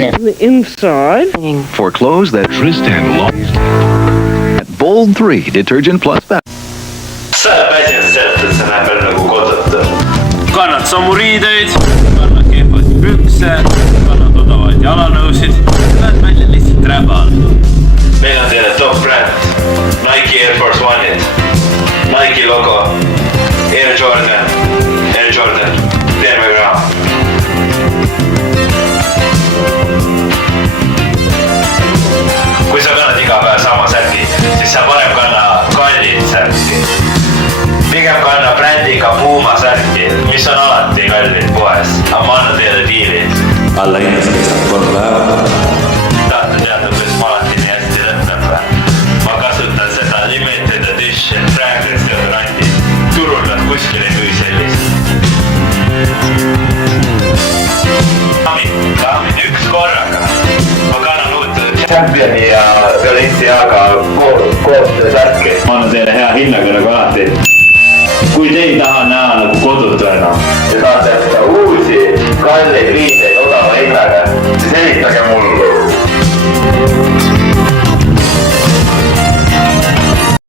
the inside. For clothes that Tristan lost. Bold 3 Detergent Plus Sä väsin sealt, et see näeb välja nagu kodutu. Kannad samu riideid, kannad kehvaid pükse, kannad odavaid jalanõusid. Näed välja lihtsalt räbal. Meil on teile top brand. Nike Air Force One'id. Nike logo. Air Jordan. Air Jordan. Terve kraam. Kui sa kannad iga päev sama särgi, siis sa parem kanna kallid särgi. Pigem kanna brändiga Puma särgi, mis on alati kallid poes. Aga ma annan teile diili. Alla hinnast kestab 3 päeva. Tahate teada, kuidas ma alati nii hästi lõpeb või? Ma kasutan seda limited edition fragrance deodoranti. Turul nad kuskil ei müü sellist. Daamid, üks korraga. Ma kannan uut Championi ja Balenciaga koostöö särki. Ma annan teile hea hinnaga nagu alati. Kui te ei taha näha nagu kodutu enam ja saate seda uusi kalleid riideid odava hinnaga, siis